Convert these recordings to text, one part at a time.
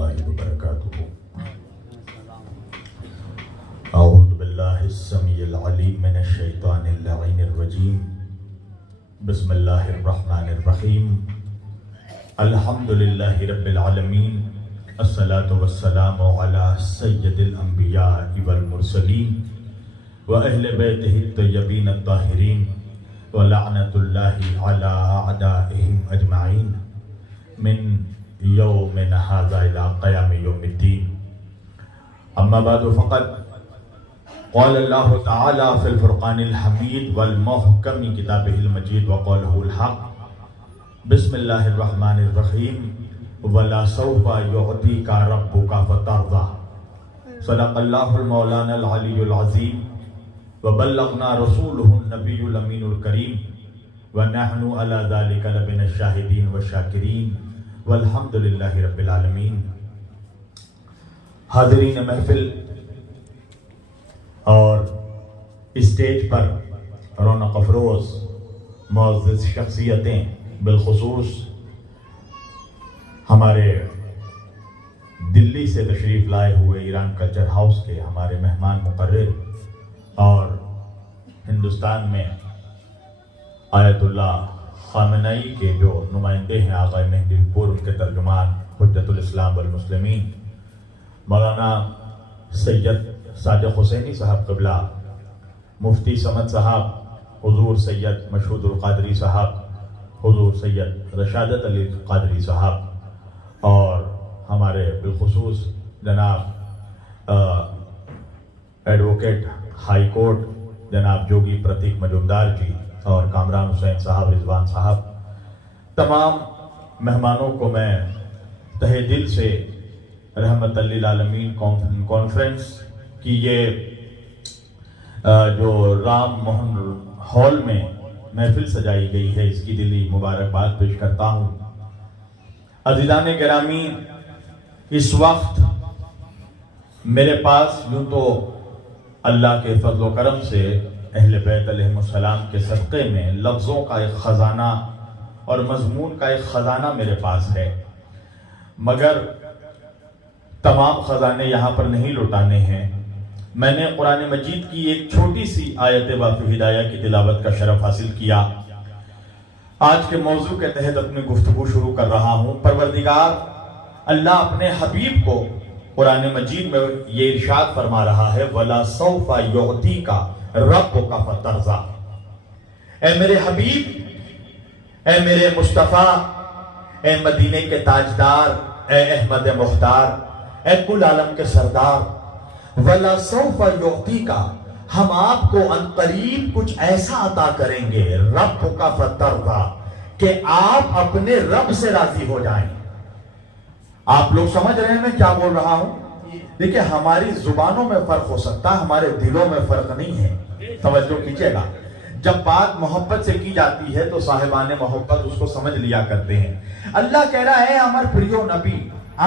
الله وبركاته. أعوذ بالله السميع العليم من الشيطان اللعين الرجيم. بسم الله الرحمن الرحيم. الحمد لله رب العالمين. الصلاة والسلام على سيد الأنبياء والمرسلين وأهل بيته الطيبين الطاهرين ولعنة الله على أعدائهم أجمعين من يومنا هذا إلى قيام يوم الدين. أما بعد فقد قال الله تعالى في الفرقان الحميد والمحكم كتابه المجيد وقوله الحق. بسم الله الرحمن الرحيم. ولا سوف يعطيك ربك فترضى. صدق الله المولانا العلي العظيم وبلغنا رسوله النبي الأمين الكريم ونحن على ذلك لمن الشاهدين والشاکرین والحمد للہ رب العالمین. حاضرین محفل اور اسٹیج پر رونق افروز معزز شخصیتیں، بالخصوص ہمارے دلی سے تشریف لائے ہوئے ایران کلچر ہاؤس کے ہمارے مہمان مقرر اور ہندوستان میں آیت اللہ خامنئی کے جو نمائندے ہیں آقا مہدی پور، ان کے ترجمان حجت الاسلام والمسلمین مولانا سید صادق حسینی صاحب قبلہ، مفتی سمد صاحب، حضور سید مشہود القادری صاحب، حضور سید رشادت علی قادری صاحب، اور ہمارے بالخصوص جناب ایڈوکیٹ ہائی کورٹ جناب جوگی پرتیک مجمدار جی اور کامران حسین صاحب، رضوان صاحب، تمام مہمانوں کو میں تہہ دل سے رحمت للعالمین کانفرنس کی یہ جو رام موہن ہال میں محفل سجائی گئی ہے، اس کی دلی مبارکباد پیش کرتا ہوں. عزیزان گرامی، اس وقت میرے پاس یوں تو اللہ کے فضل و کرم سے اہل بیت علیہ السلام کے صدقے میں لفظوں کا ایک خزانہ اور مضمون کا ایک خزانہ میرے پاس ہے، مگر تمام خزانے یہاں پر نہیں لٹانے ہیں. میں نے قرآن مجید کی ایک چھوٹی سی آیت بافی ہدایہ کی تلاوت کا شرف حاصل کیا. آج کے موضوع کے تحت اپنی گفتگو شروع کر رہا ہوں. پروردگار اللہ اپنے حبیب کو قرآن مجید میں یہ ارشاد فرما رہا ہے، وَلَا سَوْفَ يُعْطِيكَ رَبُّكَ فَتَرْضَىٰ. اے میرے حبیب، اے میرے مصطفیٰ، اے مدینے کے تاجدار، اے احمد مختار، اے کل عالم کے سردار، وَلَا سَوْفَ يُعْطِيكَ، ہم آپ کو ان قریب کچھ ایسا عطا کریں گے، رَبُّكَ فَتَرْضَىٰ، کہ آپ اپنے رب سے راضی ہو جائیں. آپ لوگ سمجھ رہے ہیں میں کیا بول رہا ہوں؟ دیکھیں، ہماری زبانوں میں فرق ہو سکتا ہے، ہمارے دلوں میں فرق نہیں ہے. توجہ کیجئے گا، جب بات محبت سے کی جاتی ہے تو صاحبان محبت اس کو سمجھ لیا کرتے ہیں. اللہ کہہ رہا ہے আমার প্রিয় নবী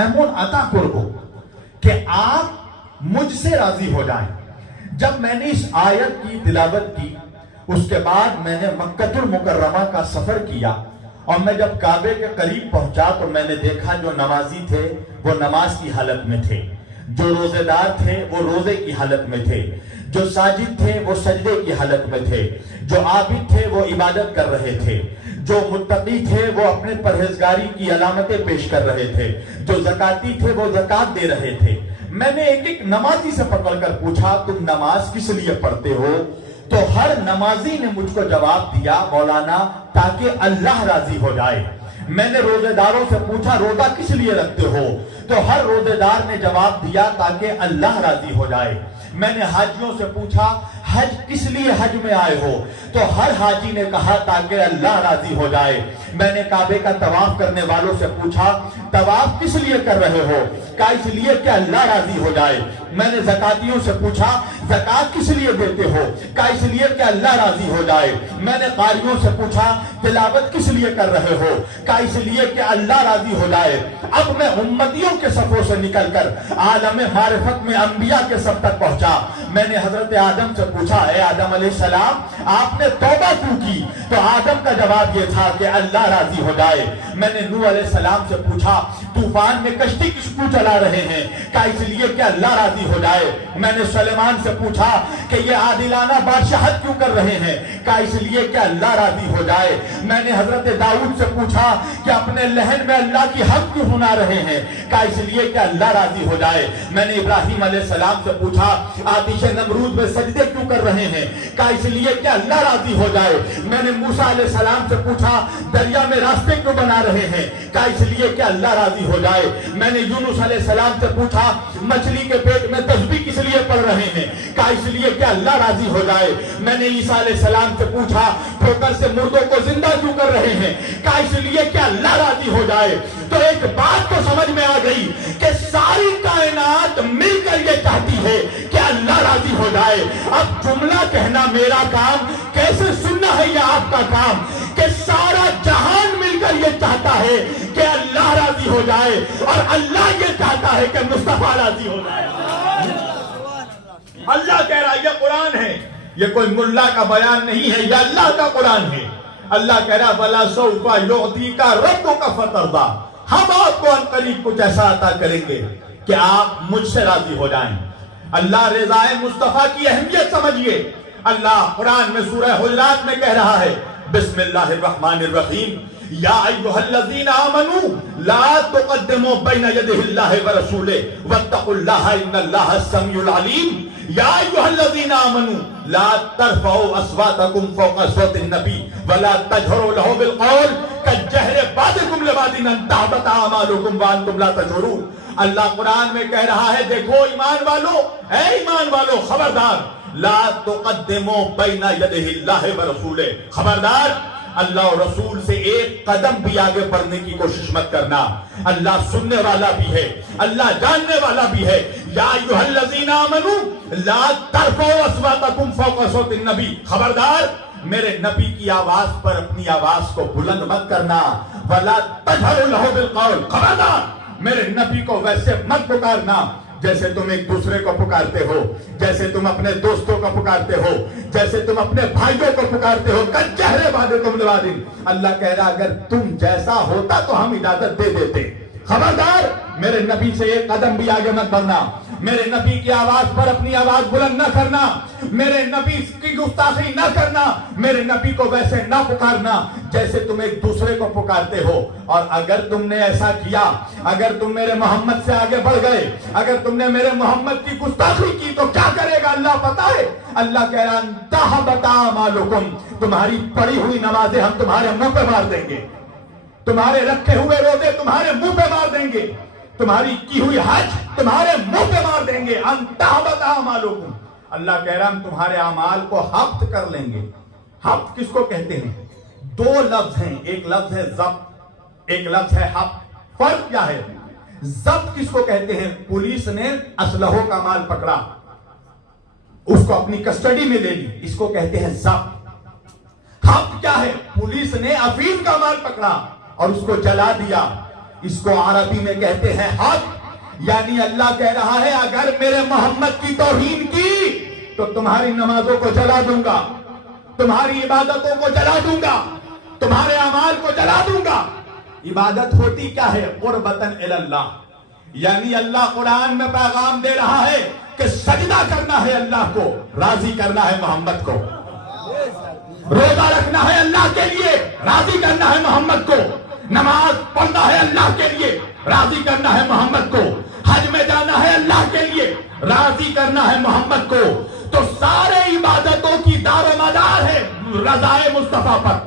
এমন عطا করব کہ آپ مجھ سے راضی ہو جائیں. جب میں نے اس آیت کی تلاوت کی، اس کے بعد میں نے مکہ المکرمہ کا سفر کیا، اور میں جب کعبے کے قریب پہنچا تو میں نے دیکھا جو نمازی تھے وہ نماز کی حالت میں تھے، جو روزے دار تھے وہ روزے کی حالت میں تھے، جو ساجد تھے وہ سجدے کی حالت میں تھے، جو عابد تھے وہ عبادت کر رہے تھے، جو متقی تھے وہ اپنے پرہیزگاری کی علامتیں پیش کر رہے تھے، جو زکاتی تھے وہ زکات دے رہے تھے. میں نے ایک ایک نمازی سے پکڑ کر پوچھا تم نماز کس لیے پڑھتے ہو؟ تو ہر نمازی نے مجھ کو جواب دیا، مولانا تاکہ اللہ راضی ہو جائے. میں نے روزے داروں سے پوچھا روزہ کس لیے رکھتے ہو؟ تو ہر روزے دار نے جواب دیا تاکہ اللہ راضی ہو جائے. میں نے حاجیوں سے پوچھا حج کس لیے حج میں آئے ہو؟ تو ہر حاجی نے کہا تاکہ اللہ راضی ہو جائے. میں نے کعبے کا طواف کرنے والوں سے پوچھا طواف کس لیے کر رہے ہو؟ کہا اس لیے کہ اللہ راضی ہو جائے. میں نے زکاتیوں سے پوچھا زکات کس لیے دیتے ہو؟ کہا اس لیے کہ اللہ راضی ہو جائے. میں نے قاریوں سے پوچھا تلاوت کس لیے کر رہے ہو؟ کہا اس لیے کہ اللہ راضی ہو جائے. اب میں امتیوں کے صفوں سے نکل کر عالم معرفت میں انبیاء کے صف تک پہنچا. میں نے حضرت آدم سے پوچھا اے آدم علیہ السلام آپ نے توبہ کیوں کی؟ تو آدم کا جواب یہ تھا کہ اللہ اللہ راضی ہو جائے۔ میں نے نوح علیہ السلام سے پوچھا طوفان میں کشتی کس کو چلا رہے ہیں؟ کہا اس لیے کہ اللہ راضی ہو جائے۔ میں نے سلیمان سے پوچھا کہ یہ عادلانہ بادشاہت کیوں کر رہے ہیں؟ کہا اس لیے کہ اللہ راضی ہو جائے۔ میں نے حضرت داؤد سے پوچھا کہ اپنے لہن میں اللہ کی حق کیوں سنا رہے ہیں؟ کہا اس لیے کہ اللہ راضی ہو جائے۔ میں نے ابراہیم علیہ السلام سے پوچھا آتش نمرود میں سجدے کیوں کر رہے ہیں؟ کہا اس لیے کہ اللہ راضی ہو جائے۔ میں نے موسیٰ علیہ السلام سے پوچھا دریا میں راستے کیوں بنا رہے ہیں؟ کہا اس لیے کہ اللہ راضی ہو جائے۔ میں نے یونس علیہ السلام سے پوچھا مچھلی کے پیٹ میں تسبیح کس لیے پڑھ رہے ہیں؟ کہا اس لیے کہ اللہ راضی ہو جائے۔ میں نے عیسیٰ علیہ السلام سے پوچھا ٹھوکر سے مردوں کو زندہ کیوں کر رہے ہیں؟ کہا اس لیے کہ اللہ راضی ہو جائے۔ تو ایک بات تو سمجھ میں آ گئی کہ ساری کائنات مل کر یہ چاہتی ہے کہ اللہ راضی ہو جائے۔ اب جملہ کہنا میرا کام، کیسے سننا ہے یہ آپ کا کام کہ سارا جہان مل کر یہ چاہتا ہے کہ اللہ راضی ہو جائے، اور اللہ یہ چاہتا ہے کہ مصطفیٰ راضی ہو جائے۔ اللہ کہہ رہا ہے یہ قرآن ہے، یہ کوئی ملا کا بیان نہیں ہے، یہ اللہ کا قرآن ہے۔ اللہ کہہ رہا وَلَا سَوْفَ يُعْطِيكَ رَبُّكَ فَتَرْضَىٰ، ہم آپ کو عنقریب کچھ ایسا عطا کریں گے کہ آپ مجھ سے راضی ہو جائیں۔ اللہ رضا مصطفیٰ کی اہمیت سمجھیے۔ اللہ قرآن میں سورہ حجرات میں کہہ رہا ہے بسم اللہ الرحمن الرحیم یا ایھا الذین آمنوا لا تقدموا بین یدی اللہ ورسولہ واتقوا اللہ ان اللہ السمیع العلیم یا ایھا الذین آمنوا لا ترفعوا اصواتکم فوق صوت النبی ولا تجہروا له بالقول کجہر بعضکم لبعض ان تحبط اعمالکم وانتم لا تشعرون۔ اللہ قرآن میں کہہ رہا ہے دیکھو ایمان والو، اے ایمان والو خبردار، لا تقدموا بین یدی اللہ ورسولہ، خبردار اللہ اور رسول سے ایک قدم بھی آگے بڑھنے کی کوشش مت کرنا۔ اللہ سننے والا بھی ہے، اللہ جاننے والا بھی ہے۔ یا ایھا الذین آمنوا لا ترفعوا اصواتکم فوق صوت النبی، خبردار میرے نبی کی آواز پر اپنی آواز کو بلند مت کرنا۔ ولا تجہروا لہ بالقول، خبردار میرے نبی کو ویسے مت پکارنا جیسے تم ایک دوسرے کو پکارتے ہو، جیسے تم اپنے دوستوں کو پکارتے ہو، جیسے تم اپنے بھائیوں کو پکارتے ہو، کجہر بعضکم لبعض۔ اللہ کہہ رہا اگر تم جیسا ہوتا تو ہم اجازت دے دیتے۔ خبردار میرے نبی سے ایک قدم بھی آگے مت بڑھنا، میرے نبی کی آواز پر اپنی آواز بلند نہ کرنا، میرے نبی کی گستاخی نہ کرنا، میرے نبی کو ویسے نہ پکارنا جیسے تم ایک دوسرے کو پکارتے ہو۔ اور اگر تم نے ایسا کیا، اگر تم میرے محمد سے آگے بڑھ گئے، اگر تم نے میرے محمد کی گستاخی کی تو کیا کرے گا اللہ پتہ ہے؟ اللہ کہہ رہا انتہبط اعمالکم، تمہاری پڑھی ہوئی نمازیں ہم تمہارے منہ پہ مار دیں گے، تمہارے رکھے ہوئے روزے تمہارے منہ پہ مار دیں گے، تمہاری کی ہوئی حج تمہارے منہ پہ مار دیں گے۔ انتہبط اعمالکم، اللہ کہہ رہا ہم تمہارے اعمال کو ہفت کر لیں گے۔ ہفت کس کو کہتے ہیں؟ دو لفظ ہیں، ایک لفظ ہے ضبط، ایک لفظ ہے ہفت۔ فرق کیا ہے؟ ضبط کس کو کہتے ہیں؟ پولیس نے اسلحوں کا مال پکڑا، اس کو اپنی کسٹڈی میں لے لی، اس کو کہتے ہیں ضبط۔ ہفت کیا ہے؟ پولیس نے افیم کا مال پکڑا اور اس کو جلا دیا، اس کو عربی میں کہتے ہیں حق۔ یعنی اللہ کہہ رہا ہے اگر میرے محمد کی توہین کی تو تمہاری نمازوں کو جلا دوں گا، تمہاری عبادتوں کو جلا دوں گا، تمہارے اعمال کو جلا دوں گا۔ عبادت ہوتی کیا ہے؟ قربتاً الی اللہ، یعنی اللہ قرآن میں پیغام دے رہا ہے کہ سجدہ کرنا ہے اللہ کو، راضی کرنا ہے محمد کو، روزہ رکھنا ہے اللہ کے لیے، راضی کرنا ہے محمد کو، نماز پڑھنا ہے اللہ کے لیے، راضی کرنا ہے محمد کو، حج میں جانا ہے اللہ کے لیے، راضی کرنا ہے محمد کو۔ تو سارے عبادتوں کی دار و مدار ہے رضائے مصطفیٰ پر۔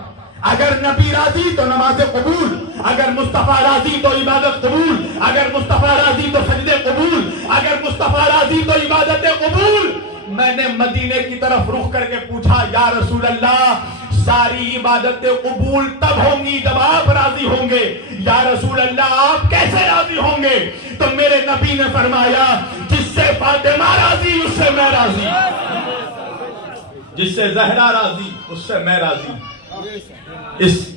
اگر نبی راضی تو نماز قبول، اگر مصطفیٰ راضی تو عبادت قبول، اگر مصطفیٰ راضی تو سجدے قبول، اگر مصطفیٰ راضی تو عبادت قبول۔ میں نے مدینے کی طرف رخ کر کے پوچھا یا رسول اللہ ساری عبادتیں قبول تب ہوں گی جب آپ راضی ہوں گے، یا رسول اللہ آپ کیسے راضی ہوں گے؟ تو میرے نبی نے فرمایا جس سے فاطمہ راضی اس سے میں راضی، جس سے زہرا راضی اس سے میں راضی۔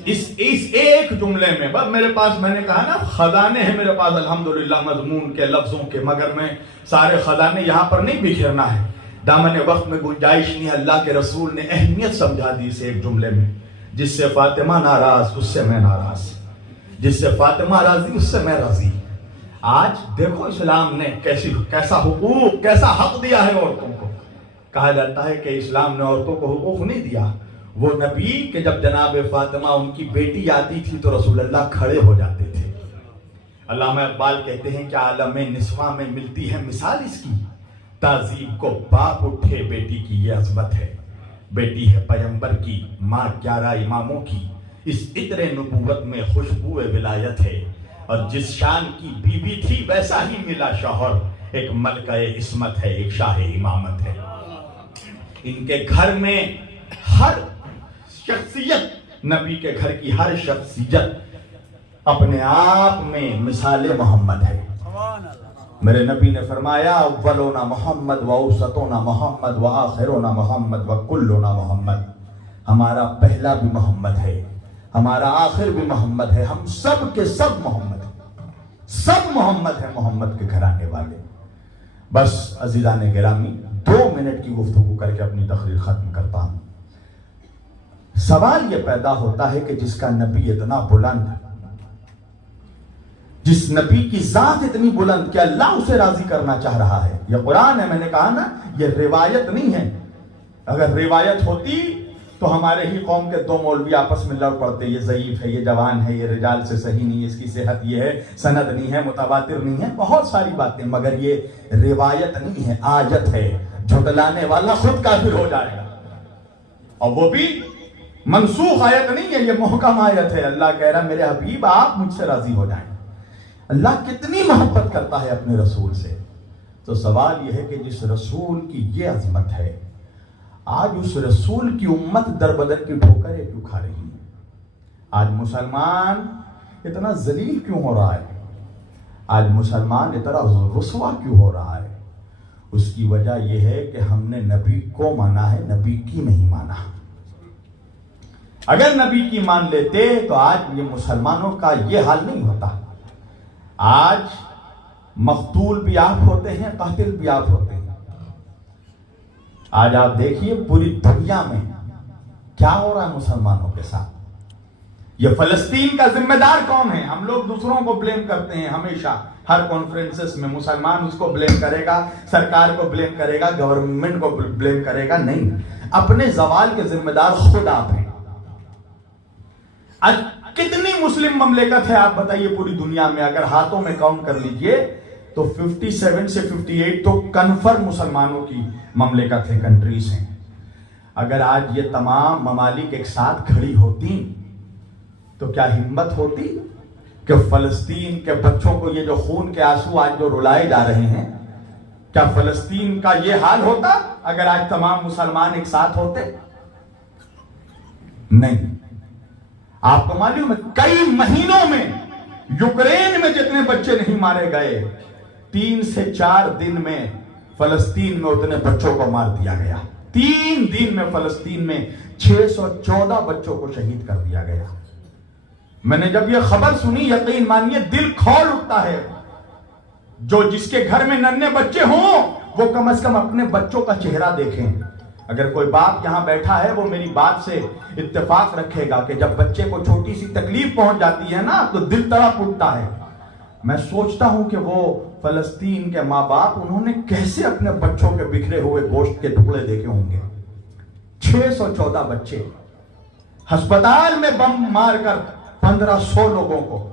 اس ایک جملے میں بس میرے پاس، میں نے کہا نا خزانے ہیں میرے پاس الحمدللہ مضمون کے لفظوں کے، مگر میں سارے خزانے یہاں پر نہیں بکھیرنا ہے، دامن وقت میں گنجائش نہیں۔ اللہ کے رسول نے اہمیت سمجھا دی اسے ایک جملے میں، جس سے فاطمہ ناراض اس سے میں ناراض، جس سے فاطمہ راضی اس سے میں راضی۔ آج دیکھو اسلام نے کیسا حقوق، کیسا حق دیا ہے عورتوں کو۔ کہا جاتا ہے کہ اسلام نے عورتوں کو حقوق نہیں دیا، وہ نبی کہ جب جناب فاطمہ ان کی بیٹی آتی تھی تو رسول اللہ کھڑے ہو جاتے تھے۔ علامہ اقبال کہتے ہیں کہ عالم نسواں میں ملتی ہے مثال اس کی، تعظیم کو باپ اٹھے بیٹی کی یہ عظمت ہے، بیٹی ہے پیغمبر کی ماں 11 اماموں کی، اس عطر نبوت میں خوشبو ولایت ہے، اور جس شان کی بیوی تھی ویسا ہی ملا شوہر، ایک ملکہ عصمت ہے، ایک شاہ امامت ہے۔ ان کے گھر میں ہر شخصیت، نبی کے گھر کی ہر شخصیت اپنے آپ میں مثال محمد ہے۔ میرے نبی نے فرمایا اولونا محمد و اوسطونا محمد و آخرونا محمد و کلونا محمد، ہمارا پہلا بھی محمد ہے، ہمارا آخر بھی محمد ہے، ہم سب کے سب محمد ہیں، سب محمد ہیں، محمد کے گھرانے والے۔ بس عزیزان گرامی 2 منٹ کی گفتگو کر کے اپنی تقریر ختم کرتا ہوں۔ سوال یہ پیدا ہوتا ہے کہ جس کا نبی اتنا بلند، جس نبی کی ذات اتنی بلند کہ اللہ اسے راضی کرنا چاہ رہا ہے، یہ قرآن ہے، میں نے کہا نا یہ روایت نہیں ہے۔ اگر روایت ہوتی تو ہمارے ہی قوم کے 2 مولوی آپس میں لڑ پڑتے، یہ ضعیف ہے، یہ جوان ہے، یہ رجال سے صحیح نہیں ہے، اس کی صحت یہ ہے، سند نہیں ہے، متواتر نہیں ہے، بہت ساری باتیں، مگر یہ روایت نہیں ہے، آیت ہے۔ جھٹلانے والا خود کافر ہو جائے گا، اور وہ بھی منسوخ آیت نہیں ہے، یہ محکم آیت ہے۔ اللہ کہہ رہا میرے حبیب آپ مجھ سے راضی ہو جائیں۔ اللہ کتنی محبت کرتا ہے اپنے رسول سے۔ تو سوال یہ ہے کہ جس رسول کی یہ عظمت ہے، آج اس رسول کی امت در بدر کی ٹھوکریں کیوں کھا رہی ہے؟ آج مسلمان اتنا ذلیل کیوں ہو رہا ہے؟ آج مسلمان اتنا رسوا کیوں ہو رہا ہے؟ اس کی وجہ یہ ہے کہ ہم نے نبی کو مانا ہے، نبی کی نہیں مانا۔ اگر نبی کی مان لیتے تو آج یہ مسلمانوں کا یہ حال نہیں ہوتا۔ آج مقتول بھی آپ ہوتے ہیں، قاتل بھی آپ ہوتے ہیں۔ آج آپ دیکھیے پوری دنیا میں کیا ہو رہا ہے مسلمانوں کے ساتھ۔ یہ فلسطین کا ذمہ دار کون ہے؟ ہم لوگ دوسروں کو بلیم کرتے ہیں ہمیشہ، ہر کانفرنسز میں مسلمان اس کو بلیم کرے گا، سرکار کو بلیم کرے گا، گورنمنٹ کو بلیم کرے گا۔ نہیں، اپنے زوال کے ذمہ دار خود آپ ہیں۔ کتنی مسلم مملکت ہے آپ بتائیے پوری دنیا میں؟ اگر ہاتھوں میں کاؤنٹ کر لیجئے تو 57 سے 58 تو کنفرم مسلمانوں کی مملکت ہے، کنٹریز ہیں۔ اگر آج یہ تمام ممالک ایک ساتھ کھڑی ہوتی تو کیا ہمت ہوتی کہ فلسطین کے بچوں کو یہ جو خون کے آنسو آج جو رلائے جا رہے ہیں، کیا فلسطین کا یہ حال ہوتا اگر آج تمام مسلمان ایک ساتھ ہوتے؟ نہیں۔ آپ کو معلوم ہے کئی مہینوں میں یوکرین میں جتنے بچے نہیں مارے گئے، 3 سے 4 دن میں فلسطین میں اتنے بچوں کو مار دیا گیا۔ 3 دن میں فلسطین میں 614 بچوں کو شہید کر دیا گیا۔ میں نے جب یہ خبر سنی یقین مانیے دل کھول اٹھتا ہے۔ جو جس کے گھر میں ننھے بچے ہوں وہ کم از کم اپنے بچوں کا چہرہ دیکھیں۔ اگر کوئی باپ یہاں بیٹھا ہے وہ میری بات سے اتفاق رکھے گا کہ جب بچے کو چھوٹی سی تکلیف پہنچ جاتی ہے نا تو دل تڑپ اٹھتا ہے۔ میں سوچتا ہوں کہ وہ فلسطین کے ماں باپ انہوں نے کیسے اپنے بچوں کے بکھرے ہوئے گوشت کے ٹکڑے دیکھے ہوں گے۔ 614 بچے ہسپتال میں بم مار کر 1500 لوگوں کو،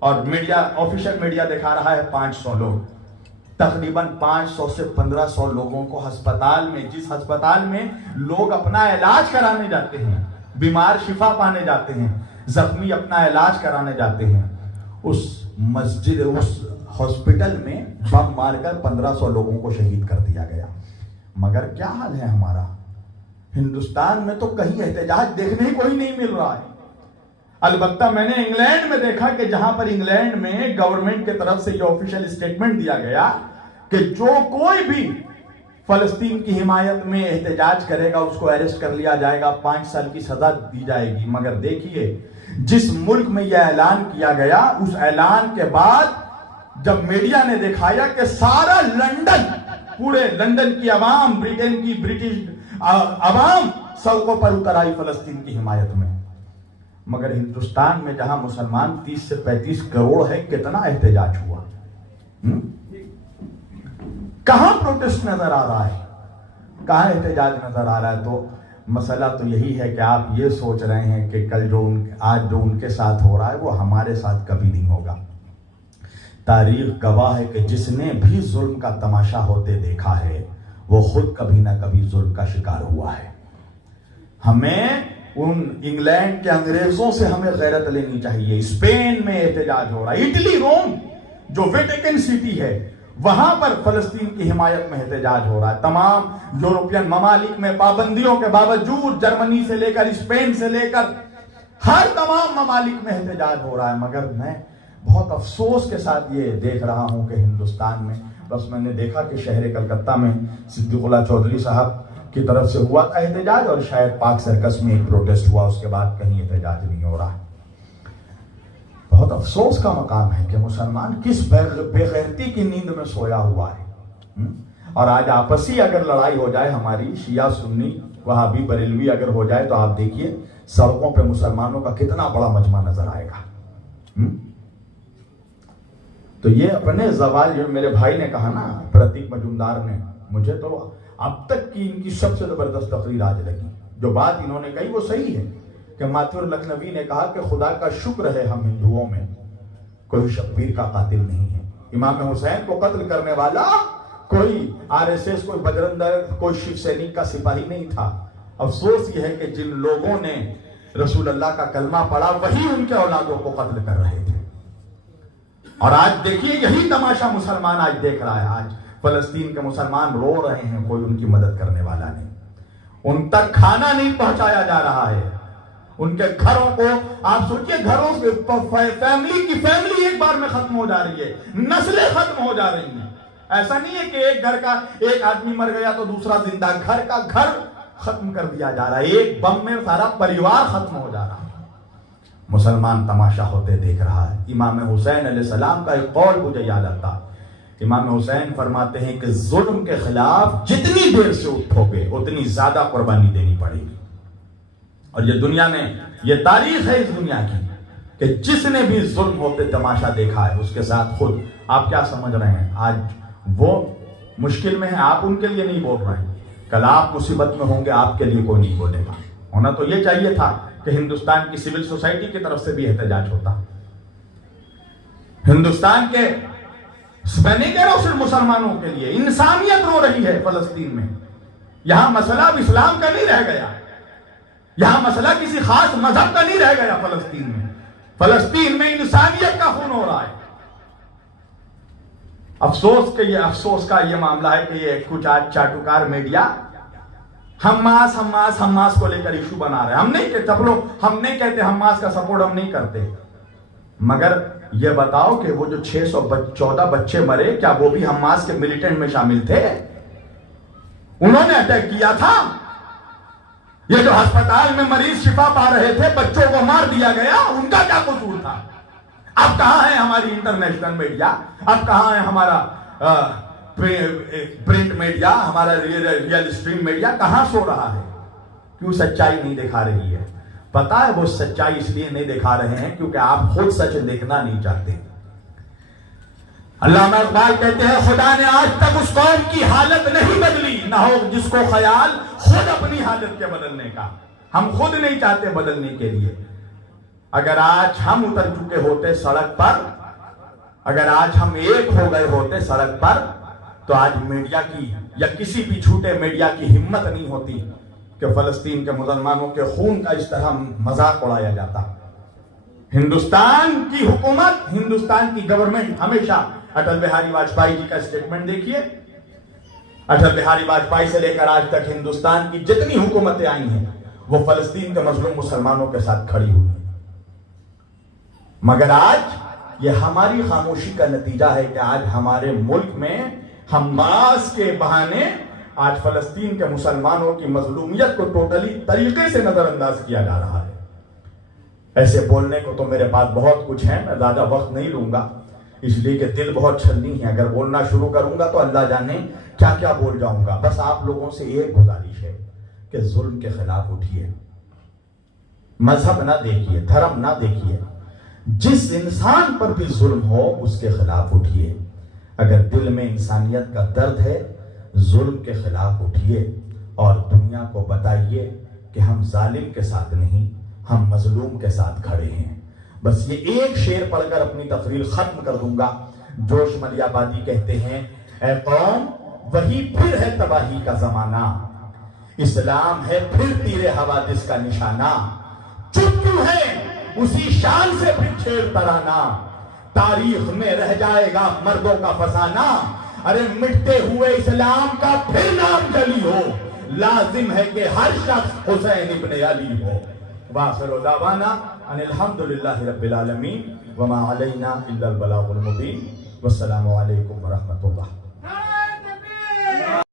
اور میڈیا آفیشل میڈیا دکھا رہا ہے 500 لوگ، تقریباً 500 سے 1500 لوگوں کو ہسپتال میں، جس ہسپتال میں لوگ اپنا علاج کرانے جاتے ہیں، بیمار شفا پانے جاتے ہیں، زخمی اپنا علاج کرانے جاتے ہیں، اس مسجد اس ہاسپٹل میں بم مار کر 1500 لوگوں کو شہید کر دیا گیا۔ مگر کیا حال ہے ہمارا؟ ہندوستان میں تو کہیں احتجاج دیکھنے ہی کوئی نہیں مل رہا ہے۔ البتہ میں نے انگلینڈ میں دیکھا کہ جہاں پر انگلینڈ میں گورنمنٹ کے طرف سے یہ آفیشل اسٹیٹمنٹ دیا گیا کہ جو کوئی بھی فلسطین کی حمایت میں احتجاج کرے گا اس کو اریسٹ کر لیا جائے گا، 5 سال کی سزا دی جائے گی۔ مگر دیکھیے جس ملک میں یہ اعلان کیا گیا، اس اعلان کے بعد جب میڈیا نے دکھایا کہ سارا لندن، پورے لندن کی عوام، برٹن کی برٹش عوام سڑکوں پر اتر آئی فلسطین کی حمایت میں۔ مگر ہندوستان میں جہاں مسلمان 30 سے 35 کروڑ ہے، کتنا احتجاج ہوا؟ کہاں پروٹیسٹ نظر آ رہا ہے؟ کہاں احتجاج نظر آ رہا ہے؟ تو مسئلہ تو یہی ہے کہ آپ یہ سوچ رہے ہیں کہ آج جو ان کے ساتھ ہو رہا ہے وہ ہمارے ساتھ کبھی نہیں ہوگا۔ تاریخ گواہ ہے کہ جس نے بھی ظلم کا تماشا ہوتے دیکھا ہے وہ خود کبھی نہ کبھی ظلم کا شکار ہوا ہے۔ ہمیں ان انگلینڈ کے انگریزوں سے ہمیں غیرت لینی چاہیے۔ اسپین میں احتجاج ہو رہا ہے، اٹلی روم جو ویٹیکن سٹی ہے وہاں پر فلسطین کی حمایت میں احتجاج ہو رہا ہے۔ تمام یورپین ممالک میں پابندیوں کے باوجود، جرمنی سے لے کر اسپین سے لے کر ہر تمام ممالک میں احتجاج ہو رہا ہے۔ مگر میں بہت افسوس کے ساتھ یہ دیکھ رہا ہوں کہ ہندوستان میں، بس میں نے دیکھا کہ شہر کلکتہ میں صدیق اللہ چودھری صاحب کی طرف سے ہوا تھا احتجاج، اور شاید پاک سرکس میں ایک پروٹیسٹ ہوا، اس کے بعد کہیں احتجاج نہیں ہو رہا۔ بہت افسوس کا مقام ہے کہ مسلمان کس بے غیرتی کی نیند میں سویا ہوا ہے۔ اور آج آپسی اگر لڑائی ہو جائے ہماری، شیعہ سنی وہابی بریلوی اگر ہو جائے، تو آپ دیکھیے سڑکوں پہ مسلمانوں کا کتنا بڑا مجمع نظر آئے گا۔ تو یہ اپنے زوال، جو میرے بھائی نے کہا نا پرتیک مجومدار نے، مجھے تو اب تک کی ان کی سب سے زبردست تقریر آج لگی۔ جو بات انہوں نے کہی وہ صحیح ہے کہ ماتھور لکھنوی نے کہا کہ خدا کا شکر ہے ہم ہندوؤں میں کوئی شبیر کا قاتل نہیں ہے۔ امام حسین کو قتل کرنے والا کوئی RSS، کوئی بجرنگ، کوئی شیو سینک کا سپاہی نہیں تھا۔ افسوس یہ ہے کہ جن لوگوں نے رسول اللہ کا کلمہ پڑھا وہی ان کے اولادوں کو قتل کر رہے تھے۔ اور آج دیکھیے یہی تماشا مسلمان آج دیکھ رہا ہے۔ آج فلسطین کے مسلمان رو رہے ہیں، کوئی ان کی مدد کرنے والا نہیں، ان تک کھانا نہیں پہنچایا جا رہا ہے۔ ان کے گھروں کو آپ سوچئے، گھروں سے فیملی ایک بار میں ختم ہو جا رہی ہے، نسلیں ختم ہو جا رہی ہیں۔ ایسا نہیں ہے کہ ایک گھر کا ایک آدمی مر گیا تو دوسرا زندہ، گھر کا گھر ختم کر دیا جا رہا ہے، ایک بم میں سارا پریوار ختم ہو جا رہا ہے۔ مسلمان تماشا ہوتے دیکھ رہا ہے۔ امام حسین علیہ السلام کا ایک قول مجھے یاد آتا، امام حسین فرماتے ہیں کہ ظلم کے خلاف جتنی دیر سے اٹھو گے اتنی زیادہ قربانی دینی پڑے گی۔ اور یہ دنیا میں یہ تاریخ ہے اس دنیا کی کہ جس نے بھی ظلم ہوتے تماشا دیکھا ہے اس کے ساتھ خود آپ کیا سمجھ رہے ہیں؟ آج وہ مشکل میں ہیں، آپ ان کے لیے نہیں بول رہے ہیں، کل آپ مصیبت میں ہوں گے، آپ کے لیے کوئی نہیں بولے گا۔ ہونا تو یہ چاہیے تھا کہ ہندوستان کی سول سوسائٹی کی طرف سے بھی احتجاج ہوتا۔ ہندوستان کے، میں نہیں کہہ رہا ہوں صرف مسلمانوں کے لیے، انسانیت رو رہی ہے فلسطین میں۔ یہاں مسئلہ اب اسلام کا نہیں رہ گیا، یہاں مسئلہ کسی خاص مذہب کا نہیں رہ گیا۔ فلسطین میں انسانیت کا خون ہو رہا ہے۔ افسوس کا یہ معاملہ ہے کہ یہ کچھ آج چاٹوکار میڈیا حماس کو لے کر ایشو بنا رہے ہیں۔ ہم نہیں کہتے حماس کا سپورٹ ہم نہیں کرتے، مگر یہ بتاؤ کہ وہ جو 614 بچے مرے، کیا وہ بھی حماس کے ملیٹنٹ میں شامل تھے؟ انہوں نے اٹیک کیا تھا۔ یہ جو ہسپتال میں مریض شفا پا رہے تھے، بچوں کو مار دیا گیا، ان کا کیا قصور تھا؟ اب کہاں ہے ہماری انٹرنیشنل میڈیا؟ اب کہاں ہے ہمارا پرنٹ میڈیا، ہمارا ریئل اسٹریم میڈیا کہاں سو رہا ہے؟ کیوں سچائی نہیں دکھا رہی ہے؟ پتا ہے وہ سچائی اس لیے نہیں دکھا رہے ہیں کیونکہ آپ خود سچ دیکھنا نہیں چاہتے۔ علامہ اقبال کہتے ہیں خدا نے آج تک اس قوم کی حالت نہیں بدلی، نہ ہو جس کو خیال خود اپنی حالت کے بدلنے کا۔ ہم خود نہیں چاہتے بدلنے کے لیے۔ اگر آج ہم اتر چکے ہوتے سڑک پر، اگر آج ہم ایک ہو گئے ہوتے سڑک پر، تو آج میڈیا کی یا کسی بھی جھوٹے میڈیا کی ہمت نہیں ہوتی کہ فلسطین کے مسلمانوں کے خون کا اس طرح مذاق اڑایا جاتا۔ ہندوستان کی حکومت، ہندوستان کی گورنمنٹ ہمیشہ، اٹل بہاری واجپئی جی کا اسٹیٹمنٹ دیکھیے، اٹل بہاری واجپئی سے لے کر آج تک ہندوستان کی جتنی حکومتیں آئی ہیں وہ فلسطین کے مظلوم مسلمانوں کے ساتھ کھڑی ہوئی ہیں۔ مگر آج یہ ہماری خاموشی کا نتیجہ ہے کہ آج ہمارے ملک میں حماس کے بہانے آج فلسطین کے مسلمانوں کی مظلومیت کو ٹوٹلی طریقے سے نظر انداز کیا جا رہا ہے۔ ایسے بولنے کو تو میرے پاس بہت کچھ ہے، میں زیادہ وقت نہیں لوں گا، اس لیے کہ دل بہت چھلنی ہے۔ اگر بولنا شروع کروں گا تو اللہ جانے کیا کیا بول جاؤں گا۔ بس آپ لوگوں سے ایک گزارش ہے کہ ظلم کے خلاف اٹھیے۔ مذہب نہ دیکھیے، دھرم نہ دیکھیے، جس انسان پر بھی ظلم ہو اس کے خلاف اٹھیے۔ اگر دل میں انسانیت کا درد ہے، ظلم کے خلاف اٹھیے اور دنیا کو بتائیے کہ ہم ظالم کے ساتھ نہیں، ہم مظلوم کے ساتھ کھڑے ہیں۔ بس یہ ایک شعر پڑھ کر اپنی تقریر ختم کر دوں گا۔ جوش ملی آبادی کہتے ہیں، اے قوم وہی پھر ہے تباہی کا زمانہ، اسلام ہے پھر تیر حوادث کا نشانہ، چپ کیوں ہے اسی شان سے پھر چھیڑ ترانہ، تاریخ میں رہ جائے گا مردوں کا فسانہ، ارے مٹتے ہوئے اسلام کا پھر نام جلی ہو، لازم ہے کہ ہر شخص حسین ابن علی ہو۔ وآخر دعوانا ان الحمدللہ رب العالمین وما علینا الا البلاغ المبین، والسلام علیکم ورحمۃ اللہ۔